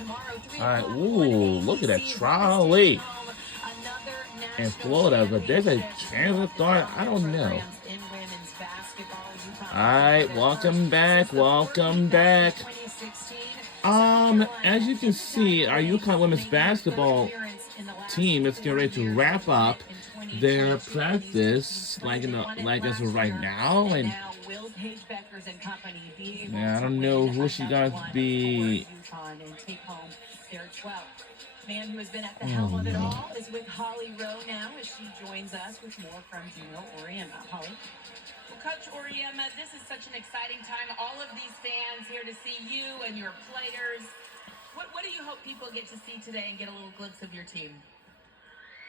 All right, ooh, look at that trolley in Florida, but there's a chance of throwing. I don't know. All right, welcome back, welcome back. As you can see, our UConn women's basketball team is getting ready to wrap up their practice, like as of right now, and yeah, I don't know who she gonna be. Man who has been at the helm of it all is with Holly Rowe now as she joins us with more from Gino Auriemma. Holly. Well, Coach Auriemma, this is such an exciting time. All of these fans here to see you and your players. What do you hope people get to see today and get a little glimpse of your team?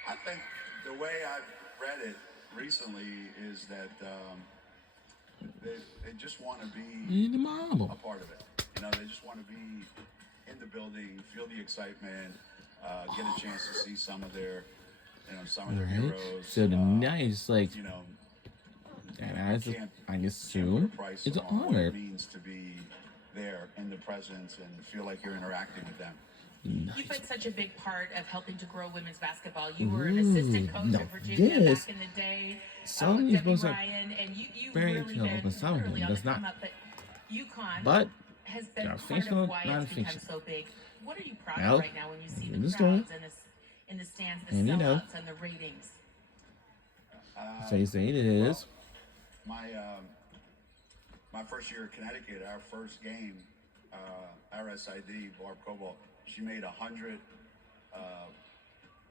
I think the way I've read it recently is that they just want to be a part of it. You know, they just want to be in the building, feel the excitement, get a chance to see some of their, some of their heroes. So nice, like, you know, and I assume it's an honor. What it means to be there in the presence and feel like you're interacting with them. Nice. You've been such a big part of helping to grow women's basketball. You were an assistant coach at Virginia back in the day. Some of these boys are and you very really talented, but some of them does not. But UConn has been part of why it's become so big. What are you proud of right now when you see the crowds in the stands, the sellouts, and the ratings? So you say it is. My first year at Connecticut, our first game, our SID, Barb Cobalt, she made 100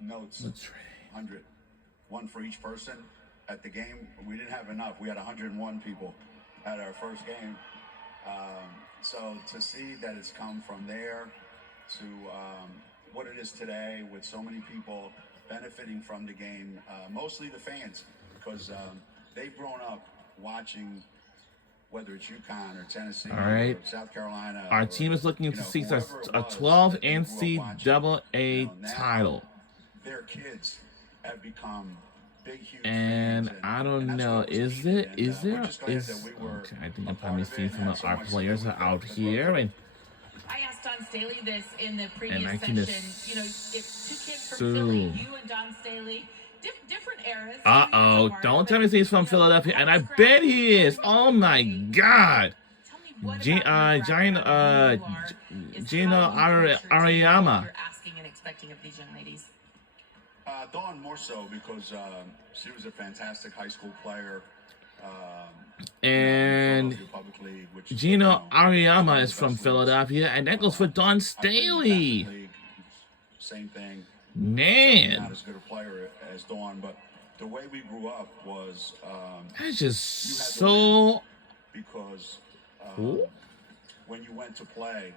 notes. That's right. 100. One for each person. At the game, we didn't have enough. We had 101 people at our first game. So to see that it's come from there to what it is today with so many people benefiting from the game, mostly the fans, because they've grown up watching, whether it's UConn or Tennessee or South Carolina. Our team is looking to seek a 12 NCAA title. Their kids have become big, huge and fans, I don't know, is there? Okay, I think I've probably seen some of our players are out here, and I asked Dawn Staley this in the previous I session. You know, it's two kids from Philly, you and Dawn Staley. Different eras. Don't tell me he's from Philadelphia, and I bet he is. Oh my God. Gino Auriemma. You're asking and expecting of these young ladies. Dawn more so because she was a fantastic high school player. And Gino Auriemma is from Philadelphia, and that goes for Dawn Staley. Same thing. Man, not as good a player as Dawn, but the way we grew up was that's just so. Because when you went to play,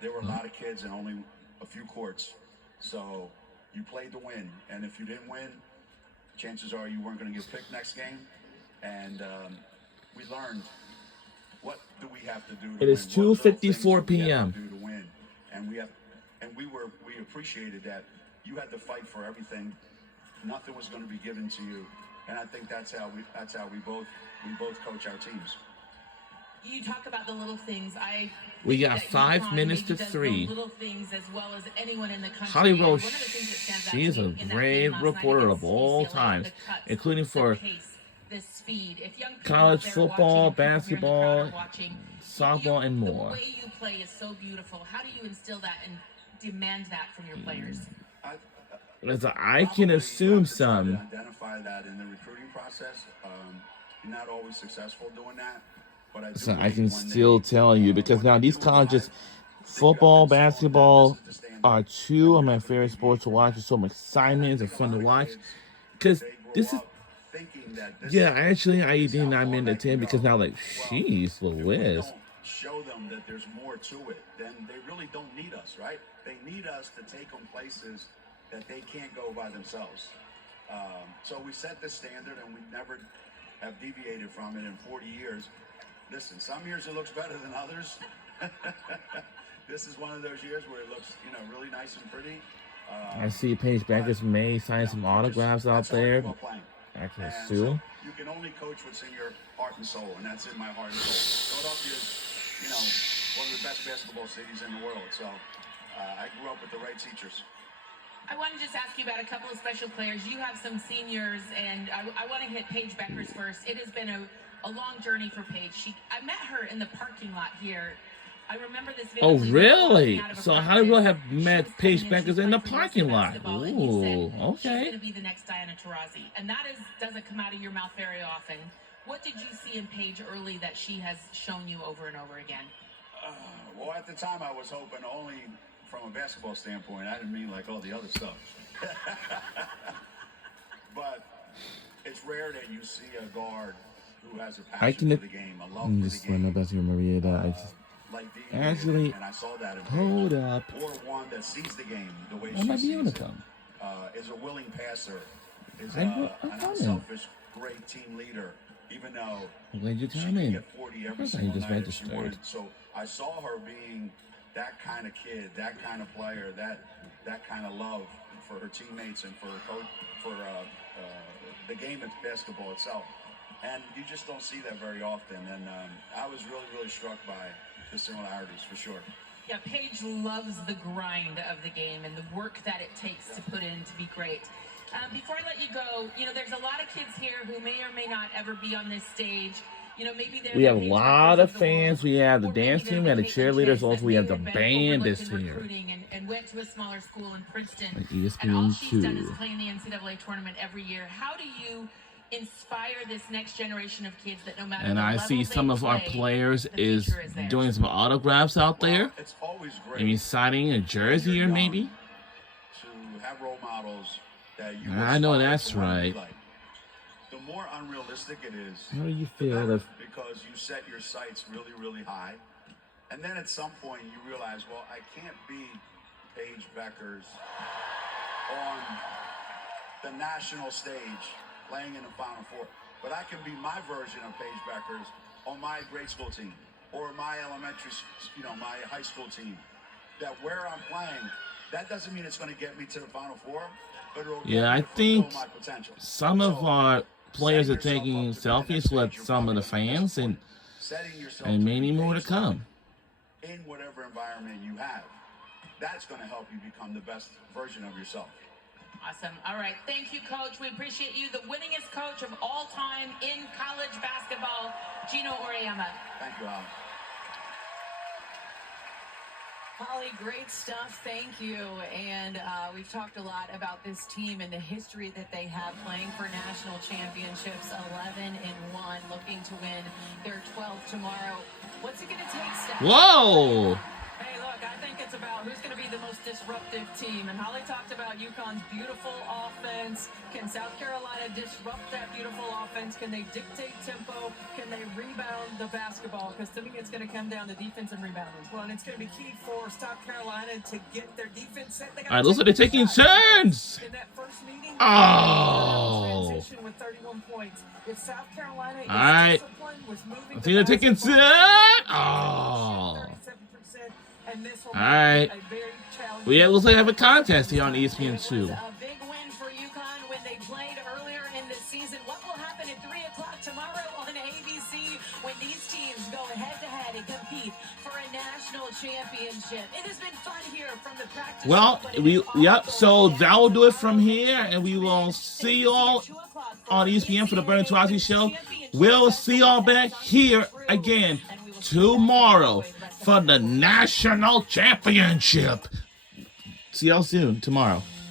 there were a lot of kids and only a few courts, so you played to win. And if you didn't win, chances are you weren't going to get picked next game. And we learned, what do we have to do to win? It is 2:54 p.m. And we appreciated that you had to fight for everything. Nothing was going to be given to you, and I think that's how we both coach our teams. You talk about the little things. We got 5 minutes to 3. Little things as well as anyone in the country. Holly Rowe, she is a great reporter of all times, including for college football, basketball, softball, and more. The way you play is so beautiful. How do you instill that and demand that from your players? I can assume some. Identify that in the recruiting process. You're not always successful doing that, but I can still tell you, because now these colleges, football, basketball, are two of my favorite sports to watch. It's so much excitement. It's fun to watch. Because this is, I did not mean to 10 because now, like, jeez Louise. Show them that there's more to it, then they really don't need us, right? They need us to take them places that they can't go by themselves. So we set the standard, and we never have deviated from it in 40 years. Listen, some years it looks better than others. This is one of those years where it looks, really nice and pretty. I see Paige Beckers may sign some autographs out there. I can assume. So you can only coach what's in your heart and soul, and that's in my heart and soul. Philadelphia, one of the best basketball cities in the world. So I grew up with the right teachers. I want to just ask you about a couple of special players. You have some seniors, and I want to hit Paige Beckers first. It has been a long journey for Paige. I met her in the parking lot here. I remember this video. Oh, really? So how do I have met Paige Beckers in the parking lot? Ooh, okay. She's going to be the next Diana Taurasi. And that doesn't come out of your mouth very often. What did you see in Paige early that she has shown you over and over again? Well, at the time, I was hoping only from a basketball standpoint. I didn't mean like all the other stuff. But it's rare that you see a guard who has a passion for the game, a love for the game. Like Actually, and I saw that in hold up. Or one that sees the game the way I might she be able to sees it. come. Is a willing passer. Is I'm an coming. unselfish, great team leader. Even though I'm glad you she come can in. get 40 every Course I single just night if she registered. wanted. So I saw her being that kind of kid, that kind of player, that kind of love for her teammates and for her coach, for the game of basketball itself. And you just don't see that very often. And I was really, really struck by the similarities for sure. Yeah, Paige loves the grind of the game and the work that it takes to put in to be great. Before I let you go, there's a lot of kids here who may or may not ever be on this stage. Maybe We have a lot of fans. We have the dance team, we have the cheerleaders. Also, we have the band is here. And went to a smaller school in Princeton. Like And all ESPN she's done is 2. play in the NCAA tournament every year. How do you inspire this next generation of kids that no matter And the I level see they some of our play, players the is future there? doing some autographs out there. It's always great. Maybe signing a jersey or maybe. To have role models that you I know aspire that's to wanna be right. like. The more unrealistic it is, How do you the feel better, if because you set your sights really, really high. And then at some point you realize, well, I can't be Paige Beckers on the national stage playing in the Final Four. But I can be my version of Paige Beckers on my grade school team or my elementary, my high school team. That where I'm playing, that doesn't mean it's going to get me to the Final Four, but it'll get Yeah, me I to fulfill think my potential. some of So, our players are setting taking yourself up to be on that selfies with stage, you're some of the probably at the fans best and point. Setting yourself and to many be more to Paige level come. in whatever environment you have. That's going to help you become the best version of yourself. Awesome. All right. Thank you, Coach. We appreciate you. The winningest coach of all time in college basketball, Geno Auriemma. Thank you, Al. Holly, great stuff. Thank you. And we've talked a lot about this team and the history that they have playing for national championships. 11-1, looking to win their 12th tomorrow. What's it going to take, Steph? Whoa! Hey, look, I think it's about who's going to be the most disruptive team. And Holly talked about UConn's beautiful offense. Can South Carolina disrupt that beautiful offense? Can they dictate tempo? Can they rebound the basketball? Because to me, it's going to come down to defense and rebounding. Well, and it's going to be key for South Carolina to get their defense set. All right, looks like they're taking turns. In that first meeting, Oh. transition with 31 points. If South Carolina is All right. disciplined with moving I think they're taking basketball, turns. Oh. 37%, and this will All right. be a very challenging. Well, yeah, it looks like they have a contest here on ESPN 2. It was a big win for UConn when they played earlier in the season. What will happen at 3 o'clock tomorrow on ABC when these teams go head-to-head and compete for a national championship? It has been fun here from the practice. Well, so that will do it from here, and we will see you all on ESPN for the Brennan Taurasi Show. We'll see y'all back here again tomorrow for the national championship. See y'all soon tomorrow.